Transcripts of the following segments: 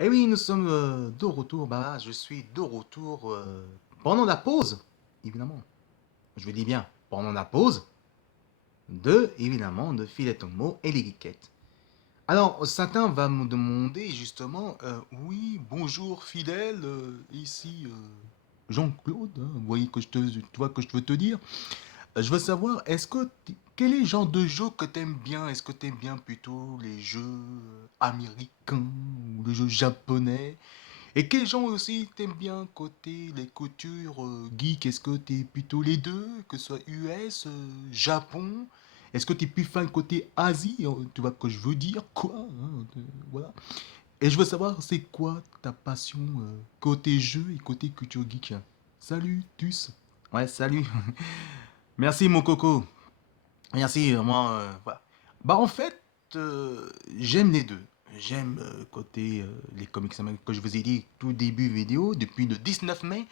Eh oui, nous sommes de retour. Bah, je suis de retour pendant la pause, évidemment. Je dis bien, pendant la pause évidemment, de Filet Mots et les Geekettes. Alors, certains vont me demander justement, oui, bonjour fidèle, ici Jean-Claude, hein, vous voyez que tu vois que je veux te dire. Je veux savoir, quel est le genre de jeu que t'aimes bien? Est-ce que t'aimes bien plutôt les jeux américains ou les jeux japonais? Et quel genre aussi t'aimes bien côté les cultures geek? Est-ce que t'es plutôt les deux, que ce soit US, Japon? Est-ce que t'es plus fan côté Asie? Tu vois que je veux dire quoi, hein, voilà. Et je veux savoir c'est quoi ta passion côté jeu et côté culture geek. Salut, Tus. Ouais, salut. Merci mon coco. Merci, moi, voilà. Bah en fait, j'aime les deux. J'aime côté les comics américains, que je vous ai dit tout début vidéo, depuis le 19 mai,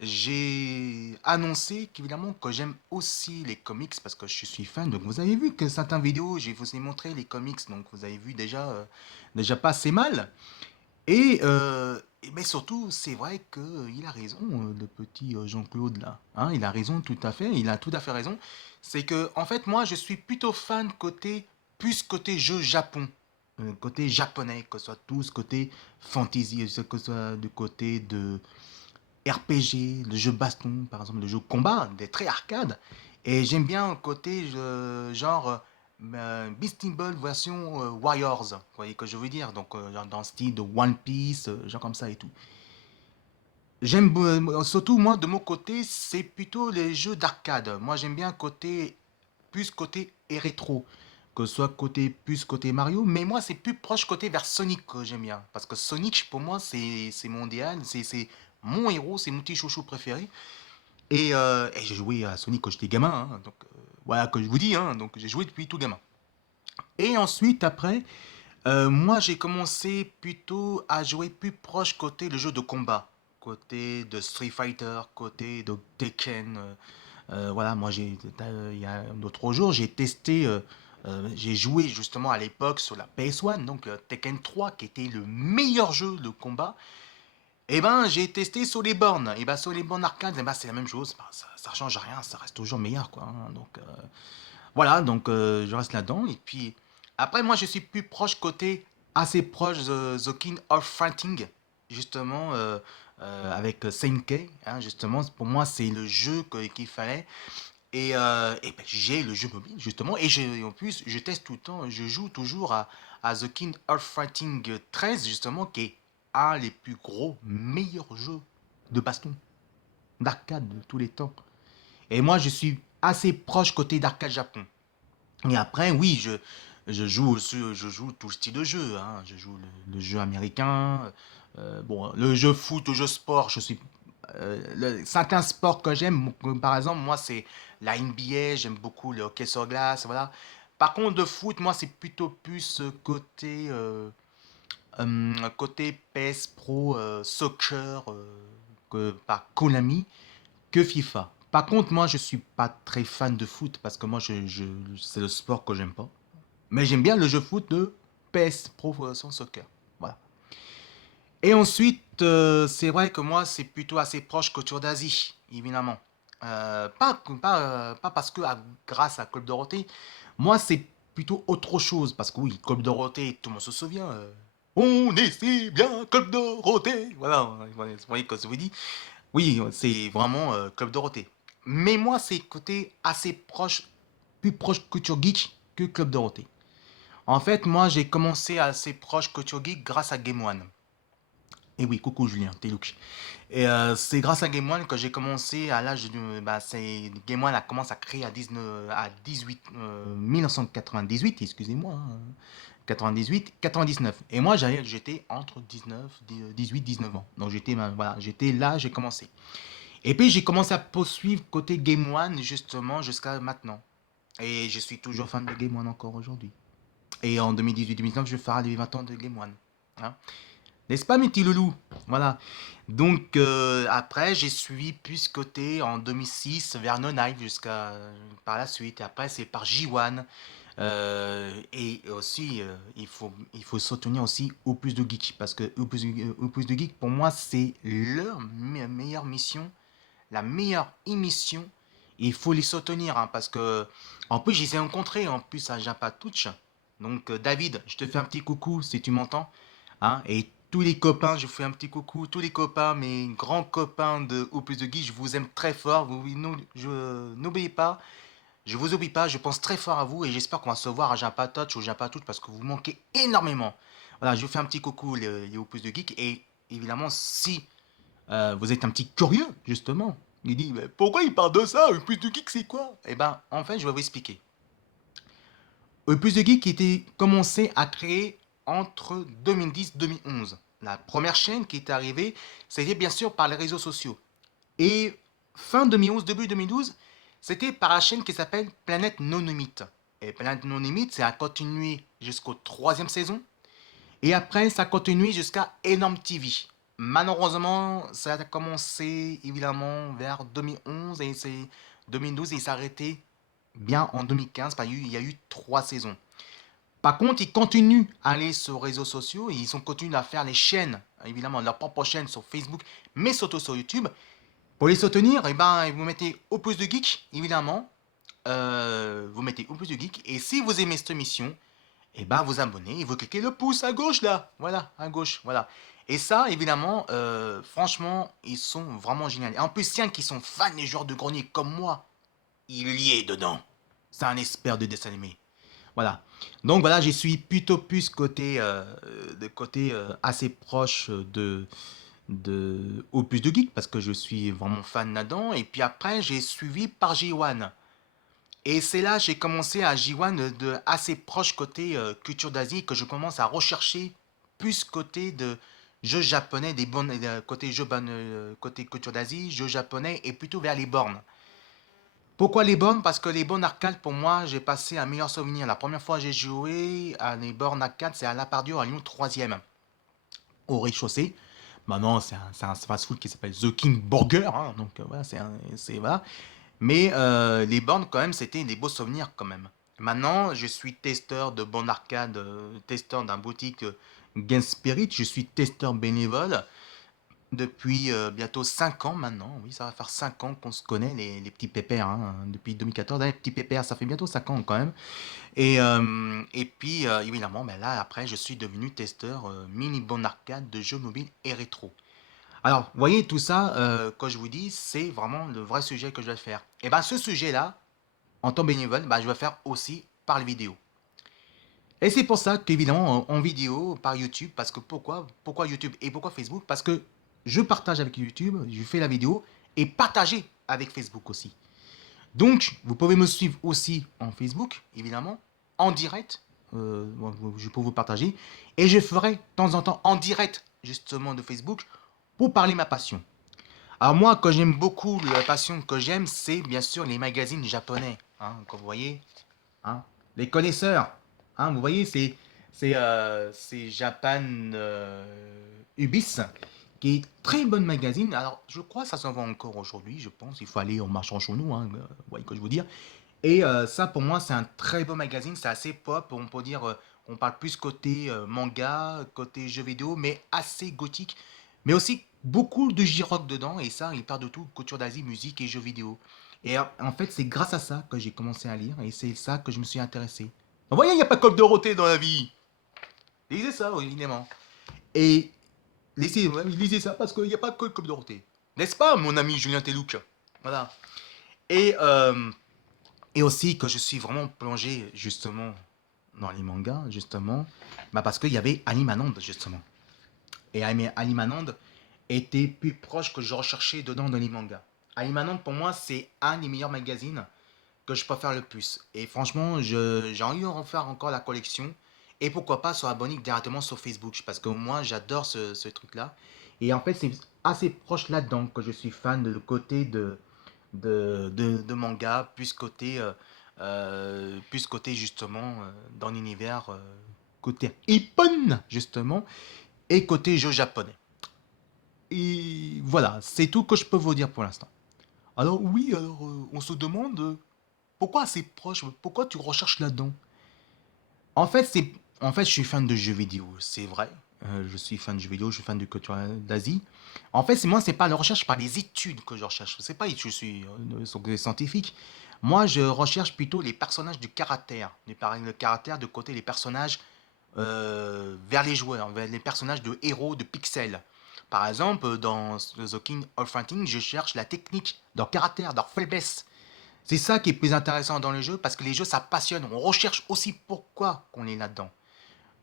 j'ai annoncé qu'évidemment que j'aime aussi les comics parce que je suis fan. Donc vous avez vu que certaines vidéos, je vous ai montré les comics, donc vous avez vu déjà pas assez mal. Mais surtout, c'est vrai qu'il a raison, le petit Jean-Claude là. Hein, il a raison tout à fait, il a tout à fait raison. C'est que, en fait, moi, je suis plutôt fan plus côté jeu Japon. Côté japonais, que ce soit tous côté fantasy, que ce soit du côté de RPG, le jeu baston, par exemple, le jeu combat, des très arcade. Et j'aime bien le côté genre Beastie Ball version Warriors, vous voyez que je veux dire, donc genre dans le style de One Piece, genre comme ça et tout. Surtout moi de mon côté, c'est plutôt les jeux d'arcade. Moi j'aime bien plus côté et rétro, que ce soit plus côté Mario, mais moi c'est plus proche côté vers Sonic que j'aime bien, parce que Sonic pour moi c'est mondial, c'est mon héros, c'est mon petit chouchou préféré. Et j'ai joué à Sonic quand j'étais gamin, hein, donc voilà que je vous dis, hein, donc j'ai joué depuis tout gamin. Et ensuite après, moi j'ai commencé plutôt à jouer plus proche côté le jeu de combat, côté de Street Fighter, côté de Tekken. Voilà, moi il y a l'autre jour j'ai testé, j'ai joué justement à l'époque sur la PS1, donc Tekken 3 qui était le meilleur jeu de combat. Et ben j'ai testé sur les bornes. Et ben sur les bornes arcade, eh ben, c'est la même chose. Ben, ça change rien, ça reste toujours meilleur quoi, hein. Donc voilà, donc je reste là-dedans. Et puis après, moi je suis plus proche côté, assez proche de The King of Fighting, justement avec Senke, hein, justement. Pour moi, c'est le jeu qu'il fallait. Et ben, j'ai le jeu mobile, justement. En plus, je teste tout le temps, je joue toujours à The King of Fighting 13, justement, qui est un des plus gros, meilleurs jeux de baston, d'arcade de tous les temps. Et moi, je suis assez proche côté d'arcade Japon. Et après, oui, je joue tout style de jeu, hein. Je joue le jeu américain, bon, le jeu foot, le jeu sport. Certains sports que j'aime, comme par exemple, moi, c'est la NBA, j'aime beaucoup le hockey sur glace, voilà. Par contre, de foot, moi, c'est plutôt plus côté PS Pro Soccer par Konami que FIFA. Par contre, moi, je suis pas très fan de foot parce que moi, c'est le sport que j'aime pas. Mais j'aime bien le jeu foot de PS Pro Soccer. Voilà. Et ensuite, c'est vrai que moi, c'est plutôt assez proche culture d'Asie, évidemment. Pas parce que grâce à Club Dorothée, moi, c'est plutôt autre chose. Parce que oui, Club Dorothée, tout le monde se souvient. On est si bien, Club Dorothée. Voilà, vous voyez ce que je vous dis. Oui, c'est vraiment Club Dorothée. Mais moi, c'est côté assez proche, plus proche culture geek que Club Dorothée. En fait, moi, j'ai commencé assez proche Culture Geek grâce à Game One. Et oui, coucou Julien, t'es Luc. Et c'est grâce à Game One que j'ai commencé à l'âge de. Bah, Game One a commencé à créer à 19, à 18, 1998, excusez-moi, hein, 98, 99. Et moi, j'étais entre 19, 18, 19 ans. Donc voilà, j'étais là, j'ai commencé. Et puis j'ai commencé à poursuivre côté Game One justement jusqu'à maintenant. Et je suis toujours fan de Game One encore aujourd'hui. Et en 2018-2019, je ferai les 20 ans de Game One. Hein. N'est-ce pas, mes petits loulous? Voilà. Donc, après, j'ai suivi plus côté en 2006 vers No Knife jusqu'à par la suite. Et après, c'est par J1. Et aussi, il faut soutenir aussi Au Plus de Geek, parce que Au Plus de Geek, pour moi, c'est leur meilleure mission, la meilleure émission. Il faut les soutenir, hein, parce que, en plus, je les ai rencontrés, en plus, à Japatouch. Donc, David, je te fais un petit coucou si tu m'entends. Hein, et tous les copains, je vous fais un petit coucou, tous les copains, mes grands copains de Au Plus de Geek, je vous aime très fort. N'oubliez pas, je vous oublie pas, je pense très fort à vous et j'espère qu'on va se voir à Japatouch ou Japatouch parce que vous manquez énormément. Voilà, je vous fais un petit coucou, les Au Plus de Geek. Et évidemment, si vous êtes un petit curieux, justement, il dit mais pourquoi il parle de ça? Au Plus de Geek, c'est quoi? Eh ben, en fait, je vais vous expliquer. Au Plus de Geek était commencé à créer entre 2010 et 2011. La première chaîne qui est arrivée, c'était bien sûr par les réseaux sociaux. Et fin 2011, début 2012, c'était par la chaîne qui s'appelle Planète Non Limite. Et Planète Non Limite, ça a continué jusqu'au troisième saison. Et après, ça a continué jusqu'à Enorme TV. Malheureusement, ça a commencé évidemment vers 2011 et c'est 2012 et s'est arrêté bien en 2015. Il y a eu 3 saisons. Par contre, ils continuent à aller sur les réseaux sociaux et ils ont continué à faire les chaînes, évidemment, leur propre chaîne sur Facebook, mais surtout sur YouTube. Pour les soutenir, eh ben, vous mettez Au Plus de Geek, évidemment. Vous mettez Au Plus de Geek. Et si vous aimez cette émission, eh ben, vous abonnez et vous cliquez le pouce à gauche là. Voilà, à gauche. Voilà. Et ça, évidemment, franchement, ils sont vraiment géniaux. Et en plus, tiens, qui sont fans des joueurs de grenier comme moi, il y est dedans. C'est un expert de dessin animé. Voilà. Donc voilà, je suis plutôt plus côté assez proche de Au Plus de Geek parce que je suis vraiment fan là-dedans. Et puis après, j'ai suivi par J1. Et c'est là j'ai commencé à J1 de assez proche côté culture d'Asie que je commence à rechercher plus côté de jeux japonais, des bonnes côté côté culture d'Asie, jeux japonais et plutôt vers les bornes. Pourquoi les bornes? Parce que les bornes arcade, pour moi, j'ai passé un meilleur souvenir. La première fois que j'ai joué à les bornes arcade, c'est à La Pardieu, à Lyon 3e, au rez-de-chaussée. Maintenant, c'est un fast-food qui s'appelle The King Burger, hein, donc voilà, voilà. Mais les bornes, quand même, c'était des beaux souvenirs, quand même. Maintenant, je suis testeur de bornes arcade, testeur d'un boutique Game Spirit, je suis testeur bénévole. Depuis bientôt 5 ans maintenant, oui, ça va faire 5 ans qu'on se connaît, les petits pépères, hein, depuis 2014. Les petits pépères, ça fait bientôt 5 ans quand même. Et puis, évidemment, ben là, après, je suis devenu testeur mini bon arcade de jeux mobiles et rétro. Alors, vous voyez, tout ça, quand je vous dis, c'est vraiment le vrai sujet que je vais faire. Et ben, ce sujet-là, en tant que bénévole, ben, je vais faire aussi par les vidéos. Et c'est pour ça qu'évidemment, en vidéo, par YouTube, parce que pourquoi YouTube et pourquoi Facebook? Parce que je partage avec YouTube, je fais la vidéo et partager avec Facebook aussi. Donc, vous pouvez me suivre aussi en Facebook, évidemment, en direct. Je peux vous partager. Et je ferai de temps en temps en direct, justement, de Facebook pour parler ma passion. Alors moi, quand j'aime beaucoup, la passion que j'aime, c'est bien sûr les magazines japonais. Hein, comme vous voyez, hein, les connaisseurs. Hein, vous voyez, c'est Japan Ubis, qui est très bonne magazine. Alors, je crois que ça s'en va encore aujourd'hui, je pense. Il faut aller en marchant chez nous, hein, vous voyez ce que je veux dire. Et ça, pour moi, c'est un très beau magazine. C'est assez pop. On peut dire, on parle plus côté manga, côté jeux vidéo, mais assez gothique. Mais aussi beaucoup de J-Rock dedans. Et ça, il parle de tout, culture d'Asie, musique et jeux vidéo. Et en fait, c'est grâce à ça que j'ai commencé à lire. Et c'est ça que je me suis intéressé. Vous voyez, il n'y a pas comme Dorothée dans la vie. Lisez ça, oui, évidemment. Et lisez ça parce qu'il n'y a pas que comme Dorothée. N'est-ce pas, mon ami Julien Telouk? Voilà. Et, euh, et aussi que je suis vraiment plongé, justement, dans les mangas, justement, bah parce qu'il y avait Animanand, justement. Et Animanand était plus proche que je recherchais dedans dans les mangas. Animanand, pour moi, c'est un des meilleurs magazines que je préfère le plus. Et franchement, j'ai envie de refaire encore la collection. Et pourquoi pas se abonner directement sur Facebook, parce que moi, j'adore ce truc-là. Et en fait, c'est assez proche là-dedans que je suis fan de le côté de manga, plus côté justement dans l'univers côté Ippon justement et côté jeu japonais. Et voilà, c'est tout que je peux vous dire pour l'instant. Alors oui, alors on se demande pourquoi c'est proche, pourquoi tu recherches là-dedans? En fait, je suis fan de jeux vidéo, c'est vrai. Je suis fan de jeux vidéo, je suis fan de culture d'Asie. En fait, moi, c'est pas la recherche, par les études que je recherche. C'est pas je suis scientifique. Moi, je recherche plutôt les personnages du caractère. Le caractère de côté les personnages vers les joueurs, vers les personnages de héros de pixels. Par exemple, dans The King of Fighting, je cherche la technique, leur caractère, leur faiblesse. C'est ça qui est plus intéressant dans les jeux, parce que les jeux, ça passionne. On recherche aussi pourquoi qu'on est là-dedans.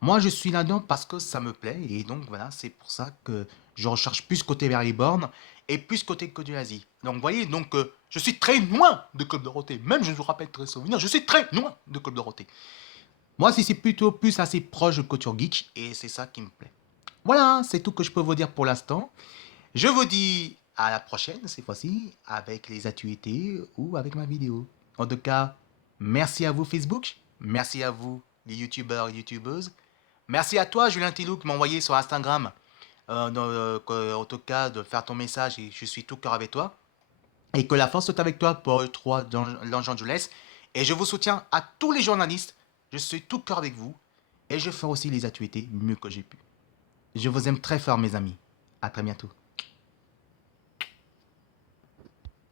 Moi, je suis là-dedans parce que ça me plaît, et donc voilà, c'est pour ça que je recherche plus côté vers les bornes, et plus côté que de l'Asie. Donc, vous voyez, donc, je suis très loin de Club Dorothée. Même, je vous rappelle très souvenir, je suis très loin de Club Dorothée. Moi, c'est plutôt plus assez proche de culture geek, et c'est ça qui me plaît. Voilà, c'est tout que je peux vous dire pour l'instant. Je vous dis à la prochaine, cette fois-ci, avec les actualités ou avec ma vidéo. En tout cas, merci à vous Facebook, merci à vous les youtubeurs et youtubeuses, merci à toi Julien Tillou qui m'a envoyé sur Instagram, en tout cas de faire ton message et je suis tout cœur avec toi. Et que la force soit avec toi pour E3 dans Los Angeles. Et je vous soutiens à tous les journalistes, je suis tout cœur avec vous et je ferai aussi les actualités mieux que j'ai pu. Je vous aime très fort mes amis. À très bientôt.